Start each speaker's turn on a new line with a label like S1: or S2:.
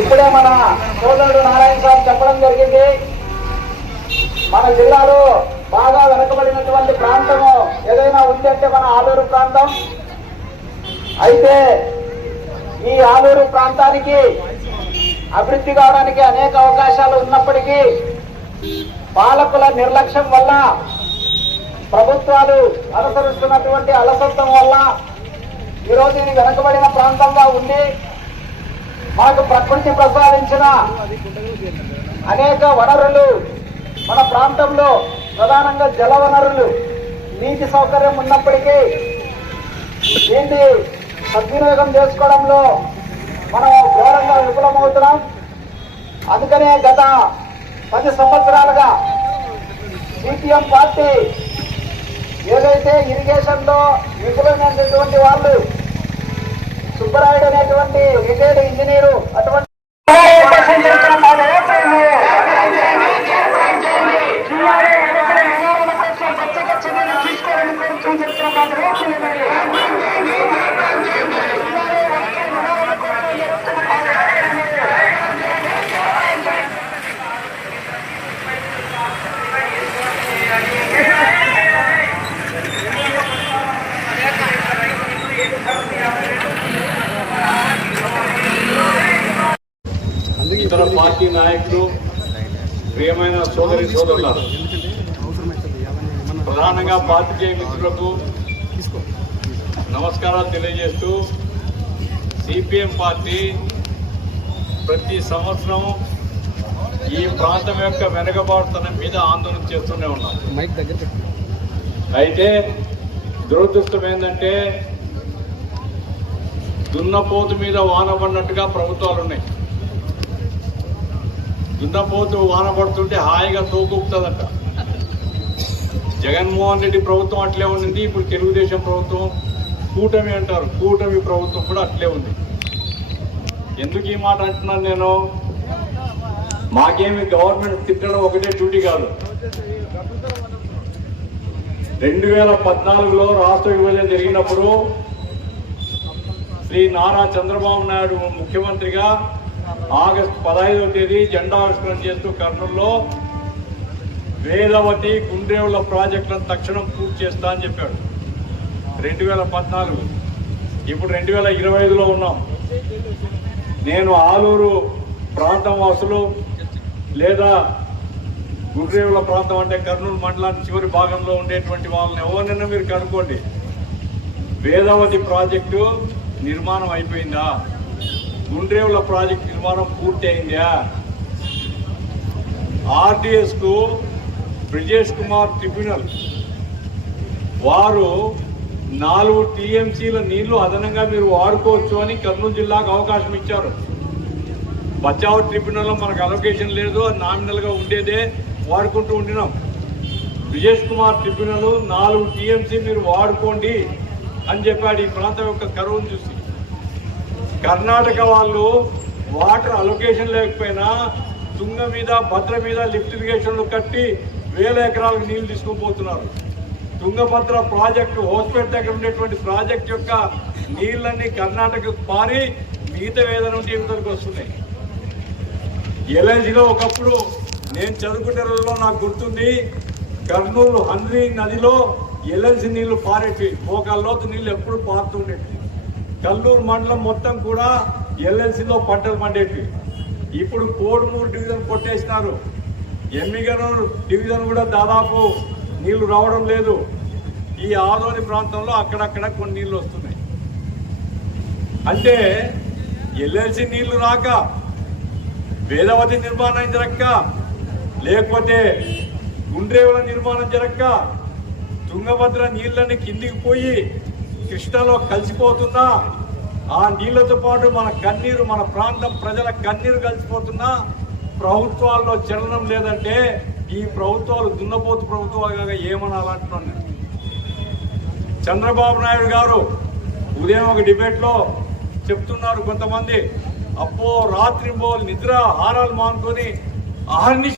S1: ఇప్పుడే మన సోదరుడు నారాయణ స్వామి చెప్పడం జరిగింది. మన జిల్లాలో బాగా వెనకబడినటువంటి ప్రాంతము ఏదైనా ఉందంటే మన ఆలూరు ప్రాంతం. అయితే ఈ ఆలూరు ప్రాంతానికి అభివృద్ధి కావడానికి అనేక అవకాశాలు ఉన్నప్పటికీ పాలకుల నిర్లక్ష్యం వల్ల ప్రభుత్వాలు అనుసరిస్తున్నటువంటి అలసత్వం వల్ల ఈరోజు ఇది వెనకబడిన ప్రాంతంగా ఉండి మాకు ప్రకృతి ప్రసాదించిన అనేక వనరులు మన ప్రాంతంలో ప్రధానంగా జల వనరులు నీటి సౌకర్యం ఉన్నప్పటికీ దీన్ని సద్వినియోగం చేసుకోవడంలో మనం ఘోరంగా విఫలమవుతున్నాం. అందుకనే గత పది సంవత్సరాలుగా సిపిఎం పార్టీ ఏదైతే ఇరిగేషన్లో విఫలమైనటువంటి వాళ్ళు సుబ్బరాయుడు అనేటువంటి రిటైర్డ్ ఇంజనీరు అటువంటి
S2: ఇతర పార్టీ నాయకులు ప్రియమైన సోదరి సోదరులారు ప్రధానంగా పాత్రికేయ మిత్రులకు నమస్కారాలు తెలియజేస్తూ సిపిఎం పార్టీ ప్రతి సంవత్సరం ఈ ప్రాంతం యొక్క వెనుకబాటుతనం మీద ఆందోళన చేస్తూనే ఉన్నాం
S3: మైక్ దగ్గర పెట్టు.
S2: అయితే దురదృష్టం ఏంటంటే దున్నపోతు మీద వాన పడినట్టుగా ప్రభుత్వాలు ఉన్నాయి దున్నపోతు వాన పడుతుంటే హాయిగా తోకుపుతుందట జగన్మోహన్ రెడ్డి ప్రభుత్వం అట్లే ఉండింది ఇప్పుడు తెలుగుదేశం ప్రభుత్వం కూటమి అంటారు కూటమి ప్రభుత్వం కూడా అట్లే ఉంది. ఎందుకు ఈ మాట అంటున్నాను నేను? మాకేమి గవర్నమెంట్ తిట్టడం ఒకటే డ్యూటీ కాదు. రెండు వేల పద్నాలుగులో రాష్ట్ర విభజన జరిగినప్పుడు శ్రీ నారా చంద్రబాబు నాయుడు ముఖ్యమంత్రిగా ఆగస్టు పదహైదవ తేదీ జెండా ఆవిష్కరణ చేస్తూ కర్నూలులో వేదవతి గుండ్రేవుల ప్రాజెక్టులను తక్షణం పూర్తి చేస్తా అని చెప్పాడు. రెండు వేల పద్నాలుగు. ఇప్పుడు రెండు వేల ఇరవై ఐదులో ఉన్నాం. నేను ఆలూరు ప్రాంతం వాసులు లేదా గుండ్రేవుల ప్రాంతం అంటే కర్నూలు మండలాన్ని చివరి భాగంలో ఉండేటువంటి వాళ్ళని ఎవరినైనా మీరు కనుక్కోండి. వేదావతి ప్రాజెక్టు నిర్మాణం అయిపోయిందా? గుండ్రేవుల ప్రాజెక్టు నిర్మాణం పూర్తి అయిందా బ్రిజేష్ కుమార్ ట్రిబ్యునల్. వారు నాలుగు టీఎంసీల నీళ్ళు అదనంగా మీరు వాడుకోవచ్చు అని కర్నూలు జిల్లాకు అవకాశం ఇచ్చారు. బచావ్ ట్రిబ్యునల్లో మనకు అలొకేషన్ లేదు అది నామినల్గా ఉండేదే వాడుకుంటూ ఉండినాం. బ్రిజేష్ కుమార్ ట్రిబ్యునల్ నాలుగు టీఎంసీ మీరు వాడుకోండి అని చెప్పాడు ఈ ప్రాంతం యొక్క కరువును చూసి. కర్ణాటక వాళ్ళు వాటర్ అలొకేషన్ లేకపోయినా తుంగ మీద భద్ర మీద లిఫ్ట్ ఇరిగేషన్లు కట్టి వేల ఎకరాలకు నీళ్ళు తీసుకొని పోతున్నారు. తుంగభద్ర ప్రాజెక్టు హోస్పేట్ దగ్గర ఉండేటువంటి ప్రాజెక్ట్ యొక్క నీళ్ళన్నీ కర్ణాటకకు పారి మిగతా వేదన ఉంటే ఇవతలకు వస్తున్నాయి. ఎల్ఐసిలో ఒకప్పుడు నేను చదువుకునే రోజుల్లో నాకు గుర్తుంది కర్నూలు హన్రీ నదిలో ఎల్ఎల్సి నీళ్ళు పారేటివి. మోకాళ్ళలోతు లోతు ఎప్పుడు పారుతుండేటివి కల్లూరు మండలం మొత్తం కూడా ఎల్ఎల్సిలో పంటలు పండేటివి. ఇప్పుడు కోడుమూరు డివిజన్ కొట్టేసినారు. ఎమ్మిగనూరు డివిజన్ కూడా దాదాపు నీళ్ళు రావడం లేదు. ఈ ఆదోని ప్రాంతంలో అక్కడక్కడ కొన్ని నీళ్ళు వస్తున్నాయి. అంటే ఎల్ఎల్సి నీళ్ళు రాక వేదవతి నిర్మాణం జరక్క లేకపోతే గుండ్రేవుల నిర్మాణం జరక్క తుంగభద్ర నీళ్ళని కిందికి పోయి కృష్ణలో కలిసిపోతున్నా ఆ నీళ్ళతో పాటు మన కన్నీరు మన ప్రాంతం ప్రజల కన్నీరు కలిసిపోతున్నా ప్రభుత్వాల్లో చలనం లేదంటే ఈ ప్రభుత్వాలు దున్నపోతు ప్రభుత్వాలుగా ఏమనాలంటున్నాను నేను. చంద్రబాబు నాయుడు గారు ఉదయం ఒక డిబేట్లో చెప్తున్నారు కొంతమంది అప్పో రాత్రి నిద్ర ఆరాలు మానుకొని అహర్ని